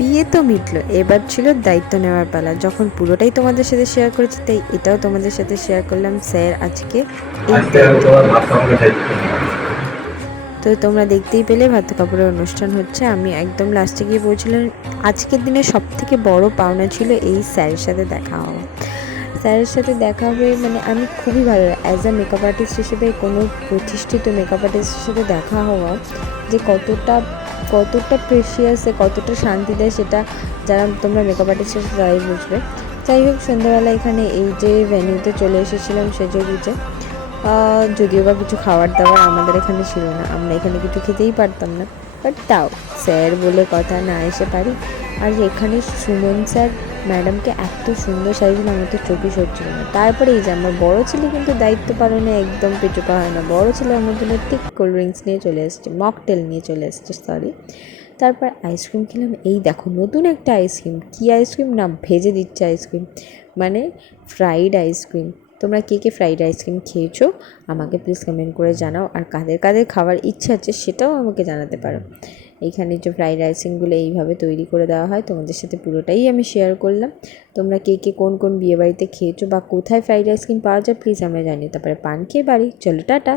বিয়ে তো মিটলো, এবার ছিল দায়িত্ব নেওয়ার পালা। যখন পুরোটাই তোমাদের সাথে শেয়ার করেছি, তাই এটাও তোমাদের সাথে শেয়ার করলাম। স্যার আজকে এই দায়িত্ব, তো তোমরা দেখতেই পেলে ভাত কাপড়ের অনুষ্ঠান হচ্ছে। আমি একদম লাস্টে গিয়ে পৌঁছলাম। আজকের দিনে সব থেকে বড় পাওনা ছিল এই স্যারের সাথে দেখা হওয়া। স্যারের সাথে দেখা হয়ে মানে আমি খুবই ভালো, অ্যাজ আ মেকআপ আর্টিস্ট হিসেবে কোনো প্রতিষ্ঠিত মেকআপ আর্টিস্টের সাথে দেখা হওয়া যে কতটা প্রেশিয়াস, কতটা শান্তি দেয়, সেটা যারা তোমরা মেকআপ আর্টিস্টের সাথে তারাই বুঝবে। যাই হোক, সন্ধ্যাবেলা এখানে এই যে ভেন্যুতে চলে এসেছিলাম সেজে গুজে। যদিও বা কিছু খাবার দাবার আমাদের এখানে ছিল না, আমরা এখানে কিছু খেতেই পারতাম না, বাট তাও স্যার বলে কথা, না এসে পারি। আর এখানে সুমন স্যার ম্যাডামকে এত সুন্দর সাজিয়েছিল, আমার তো চোখে সরছিল না। তারপরে এই যে আমার বড় ছেলে কিন্তু দায়িত্ব পালনে একদম পেচুপা হয় না। বড় ছেলে আমার জন্য ঠিক কোল্ড ড্রিঙ্কস নিয়ে চলে এসেছে, মকটেল নিয়ে চলে এসেছে, সরি। তারপর আইসক্রিম খেলাম। এই দেখো নতুন একটা আইসক্রিম, কী আইসক্রিম না, ভেজে দিচ্ছে আইসক্রিম, মানে ফ্রাইড আইসক্রিম। তোমরা কে কে ফ্রাইড আইসক্রিম খেয়েছো আমাকে প্লিজ কমেন্ট করে জানাও, আর কাদের কাদের খাওয়ার ইচ্ছা আছে সেটাও আমাকে জানাতে পারো। এইখানে যে ফ্রাইড আইসক্রিমগুলো এইভাবে তৈরি করে দেওয়া হয়, তোমাদের সাথে পুরোটাই আমি শেয়ার করলাম। তোমরা কে কে কোন কোন বিয়েবাড়িতে খেয়েছো বা কোথায় ফ্রাইড আইসক্রিম পাওয়া যায় প্লিজ আমায় জানিও। তারপরে পান খেয়ে বাড়ি চলো, টাটা।